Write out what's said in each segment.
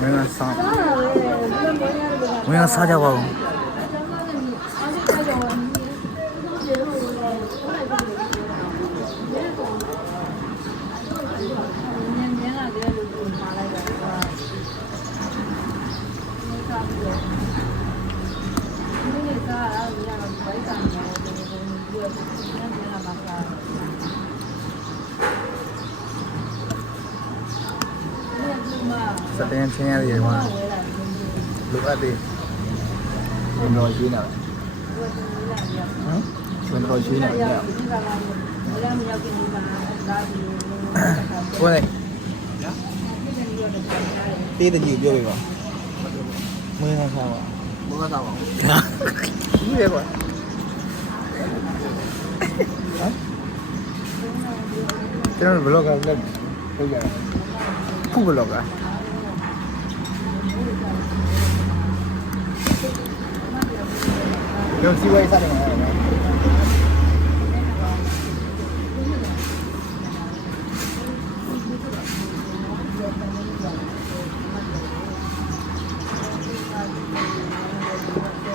ဝင်စားကြပါဦးစတဲ့ချင်းရတယ်ကွာလူအပ်တယ်ဘယ်လိုရှိနေလဲဟမ်ဘယ်လိုရှိနေလဲကိုယ်တေးတကြီးပြောပြပါမွေးနေစားပါမွေးနေစားပါဒီလေကွာကျွန်တော်ဘလော့ကလည်းလုပ်ရတယ်ခုဘလော့က有机会上来了。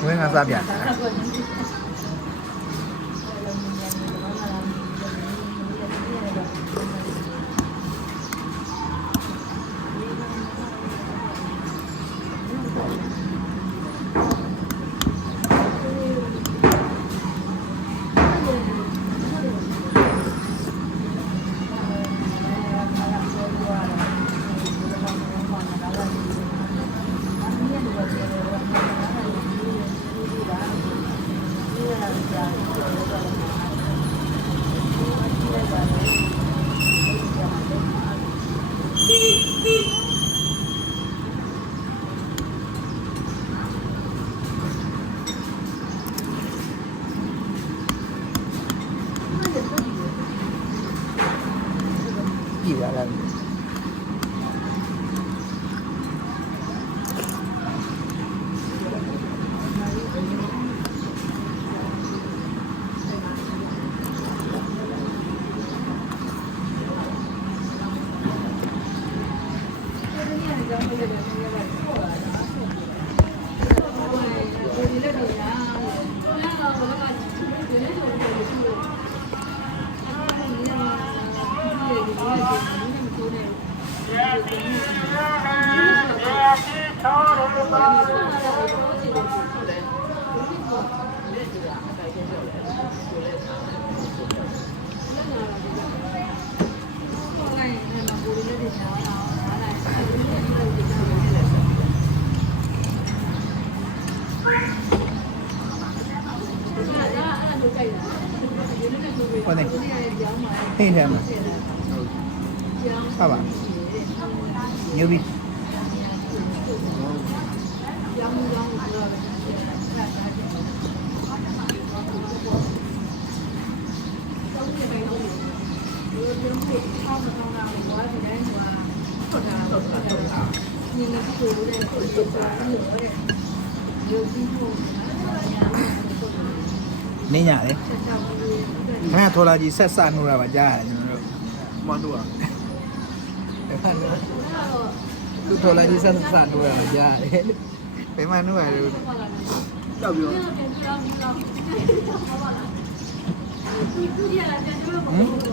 我应该啥边？几个人？Con này, thế thêm à? Sao bạn? Nhiều vịt. Nên nhà đấy. Hai thôi là gì sát san ra bà cha món đùa thôi là gì sát san ra bà cha cái mà nước này đâu rồi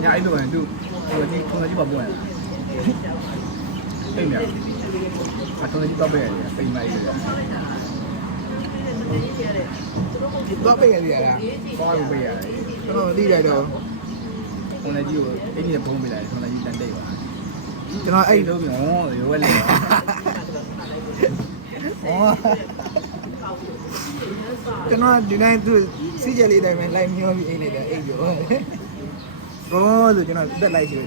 nhà ấy rồi chú rồi đi không là chú bảo buồn tìm nhỉ mà không là chú bảo bể tìm mày có bể gì à có bể à đi đây đâu hôm nay chú cái gì không bị lại hôm nay đi đây mà cho nó ấy đâu bị ngó rồi quên liền cho nó đi đây tôi xí giờ đi đây mình lại nhiều bị này là ấy rồi có rồi cho nó đất lại rồi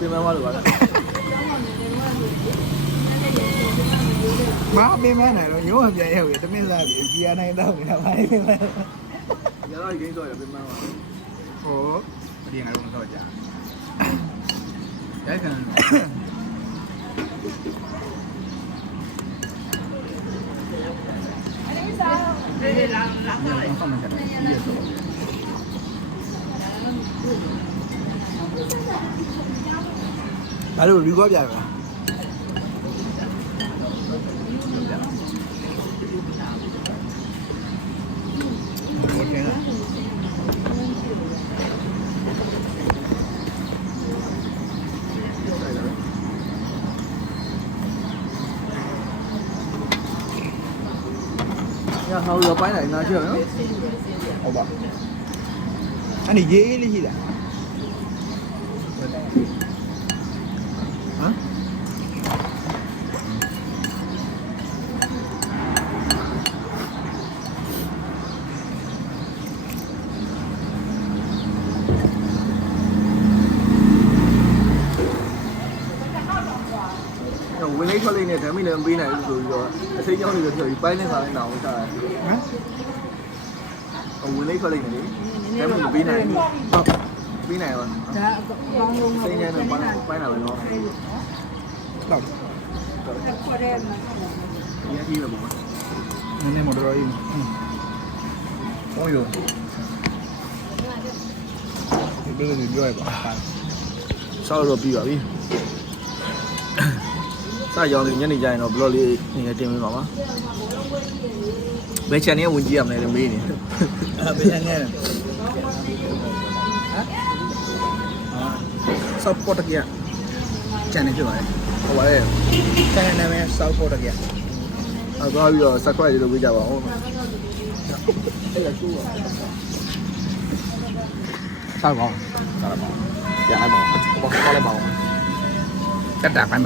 bên bao được rồi má bên má này rồi nhớ không vậy hiểu vậy tôi biết là bị kia này đâu bị nào hay bên má nhớ rồi cái rồi là bên má ồ đi ngày hôm rồi chả cái thằng không mình ဒါလို့ရီကောပြရလားဘယ်ကဲလဲရဟောရပိုင်းလိုက်နားချောနော်ဟုတ်ပါအဲ့ဒီရေးလေးရှိတာဟမ်ဝင်လေးထွက်လေးနဲ့ဓာတ်မိလည်းမပေးနိုင်ဘူးဆိုပြီးတော့အစိမ်းကြောင်းတွေပြောပြီးပိုင်းနေတာလည်းတောင်းထားတယ်ဟမ်ဝင်လေးထွက်လေးနဲ့လေဓာတ်မိမပေးနိုင်ဘူးဟုတ်ပေးနိုင်ပါဒါအကောင်းဆုံးစိမ်းကြောင်းနဲ့ပိုင်းတာပဲနော်ဟုတ်ခေါ်ရဲမှာရည်ရည်ပဲပေါ့နည်းနည်းမတော်ရည်ဟိုရောဒီလိုမျိုးပြောရပါဆောက်တော့ပြီးပါပြီစရောင်းလေးညနေကျရင်တော့ blog လေးနေရာတင်ပေးပါပါဘယ် channel ဝင်ကြည့်ရမလဲမေးနေဘယ် channel ဟမ်support က channel ဖြစ်ပါတယ်ဟုတ်ပါတယ် channel နာမည် support ကသွားပြီးတော့ subscribe လေးလုပ်ပေးကြပါဦးအဲ့ဒါကျိုးပါစားပါစားပါပြန်လိုက်ပါဘာခေါ်လိုက်ပါတက်တာပိုင်း